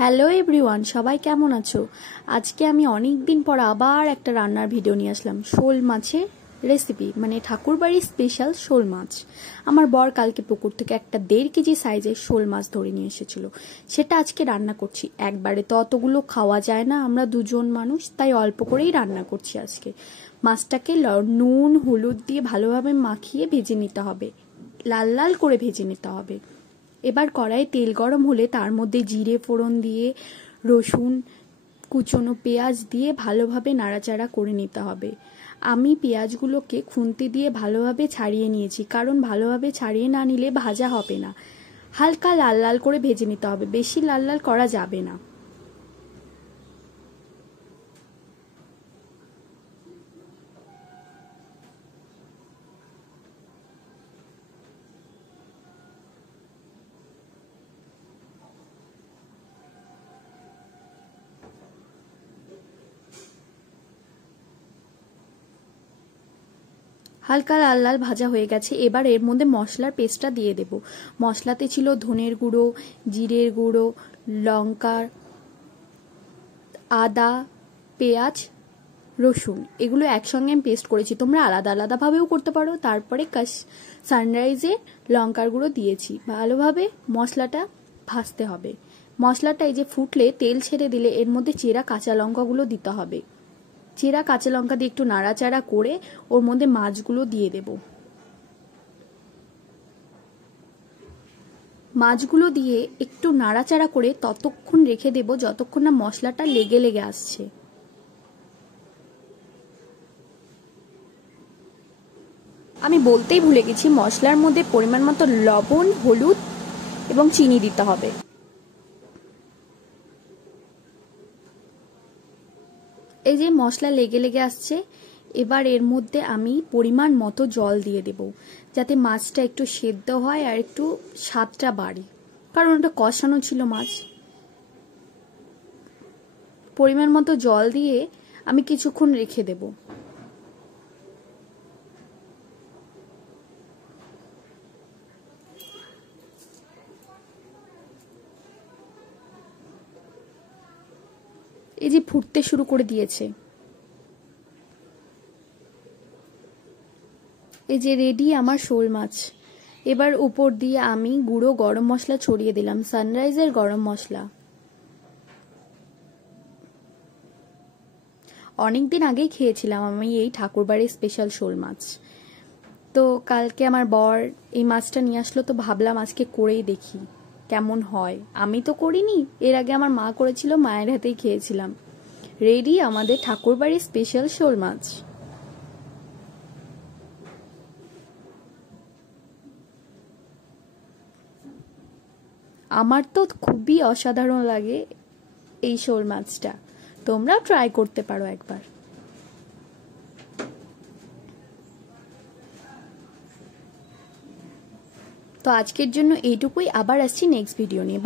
Hello everyone, সবাই কেমন আছো? আজকে আমি অনেক দিন পর আবার একটা রান্নার ভিডিও নিয়ে আসলাম। শোল মাছের রেসিপি, মানে ঠাকুরবাড়ির স্পেশাল শোল মাছ। আমার বর কালকে পুকুর থেকে একটা 1.5 কেজি সাইজের শোল মাছ ধরে নিয়ে এসেছিল, সেটা আজকে রান্না করছি। একবারে তো অতগুলো খাওয়া যায় না, আমরা দুজন মানুষ, তাই অল্প করেই রান্না করছি আজকে। মাছটাকে নুন হলুদ দিয়ে ভালোভাবে মাখিয়ে ভেজে নিতে হবে, লাল লাল করে ভেজে নিতে হবে। এবার কড়াইয়ে তেল গরম হলে তার মধ্যে জিরে ফোড়ন দিয়ে রসুন কুচনো পেঁয়াজ দিয়ে ভালোভাবে নাড়াচাড়া করে নিতে হবে। আমি পেঁয়াজগুলোকে খুন্তি দিয়ে ভালোভাবে ছাড়িয়ে নিয়েছি, কারণ ভালোভাবে ছাড়িয়ে না নিলে ভাজা হবে না। হালকা লাল লাল করে ভেজে নিতে হবে, বেশি লাল লাল করা যাবে না। হালকা লাল লাল ভাজা হয়ে গেছে। এবার এর মধ্যে মশলার পেস্টটা দিয়ে দেব। মশলাতে ছিল ধনের গুঁড়ো, জিরের গুঁড়ো, লঙ্কা, আদা, পেঁয়াজ, রসুন, এগুলো একসঙ্গে আমি পেস্ট করেছি। তোমরা আলাদা আলাদাভাবেও করতে পারো। তারপরে সানরাইজে লঙ্কার গুঁড়ো দিয়েছি। ভালোভাবে মশলাটা ভাজতে হবে। মশলাটা এই যে ফুটলে তেল ছেড়ে দিলে এর মধ্যে চেরা কাঁচা লঙ্কাগুলো দিতে হবে। চেরা কাঁচা লঙ্কা দিয়ে একটু নাড়াচাড়া করে ওর মধ্যে মাছগুলো দিয়ে দেব। মাছগুলো দিয়ে একটু নাড়াচাড়া করে ততক্ষণ রেখে দেব যতক্ষণ না মশলাটা লেগে লেগে আসছে। আমি বলতেই ভুলে গেছি, মশলার মধ্যে পরিমাণ মতো লবণ, হলুদ এবং চিনি দিতে হবে। এই যে মশলা লেগে লেগে আসছে, এবার এর মধ্যে আমি পরিমাণ মতো জল দিয়ে দেব, যাতে মাছটা একটু সেদ্ধ হয় আর একটু স্বাদটা বাড়ে, কারণ ওটা কষানো ছিল মাছ। পরিমাণ মতো জল দিয়ে আমি কিছুক্ষণ রেখে দেব। এই যে ফুটতে শুরু করে দিয়েছে, এই যে রেডি আমার শোল মাছ। এবার উপর দিয়ে আমি গুঁড়ো গরম মশলা ছড়িয়ে দিলাম, সানরাইজের গরম মশলা। অনেকদিন আগেই খেয়েছিলাম আমি এই ঠাকুরবাড়ির স্পেশাল শোল মাছ। তো কালকে আমার বর এই মাছটা নিয়ে আসলো, তো ভাবলাম আজকে করেই দেখি কেমন হয়। আমি তো করিনি, এর আগে আমার মা করেছিল, মায়ের হাতেই খেয়েছিলাম। রেডি আমাদের ঠাকুরবাড়ির স্পেশাল শোল মাছ। আমার তো খুবই অসাধারণ লাগে এই শোল মাছটা। তোমরাও ট্রাই করতে পারো একবার। তো আজকের জন্য এইটুকুই, আবার আসছি নেক্সট ভিডিও নিয়ে।